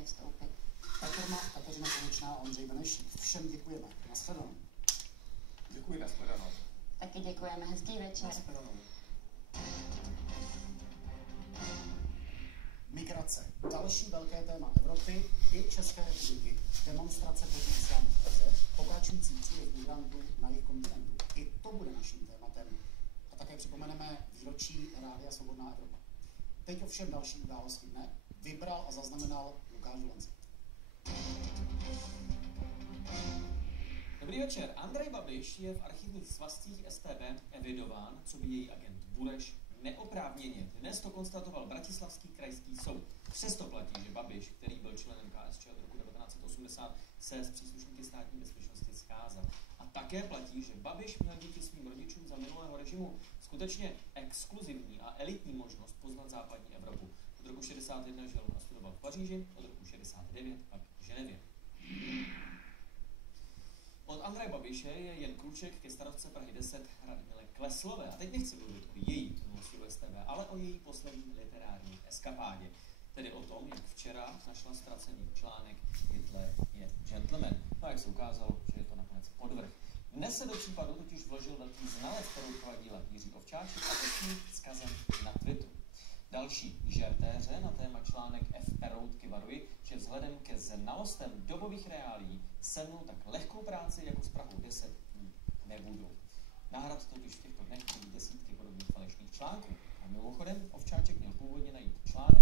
tady vstoupit. Kateřina Konečná a Ondřej Benešík. Všem děkujeme. Nashledanou. Děkuji, nashledanou. Taky děkujeme, hezký večer. Nashledanou. Migrace. Další velké téma Evropy i České republiky. Demonstrace proti islámu v Praze, pokračující příliv migrantů na jejich kontinentu. I to bude naším tématem. A také připomeneme výročí Rádia Svobodná Evropa. Teď ovšem další události dne vybral a zaznamenal Lukáš Lenz. Dobrý večer. Andrej Babiš je v archivních svazcích StB evidován, co by její agent Bureš, neoprávněně. Dnes to konstatoval bratislavský krajský soud. Přesto platí, že Babiš, který byl členem KSČ od roku 1980, se s příslušníky státní bezpečnosti scházal. A také platí, že Babiš měl díky svým rodičům za minulého režimu skutečně exkluzivní a elitní možnost poznat západní Evropu. Od roku 61 žil a studoval v Paříži, od roku 69 pak v Ženevě. Od Andreje Babiše je jen kluček ke starostce Prahy 10 Radmile Kleslové. A teď nechci mluvit o její minulosti u StB, ale o její poslední literární eskapádě. Tedy o tom, jak včera našla ztracený článek Hitler je gentleman. No a jak se ukázalo, že je to nakonec podvrh. Dnes se do případu totiž vložil velký znalec Peroutkova díla Jiří Ovčáček a tím vzkazem na Twitteru. Další žertéře na téma článek F. Peroutky varují, že vzhledem ke znalostem dobových reálií se mnou tak lehkou práci jako s Prahou 10 nebudou. Náhrad totiž v těchto dnech mají desítky podobných falešných článků. A mimochodem Ovčáček měl původně najít článek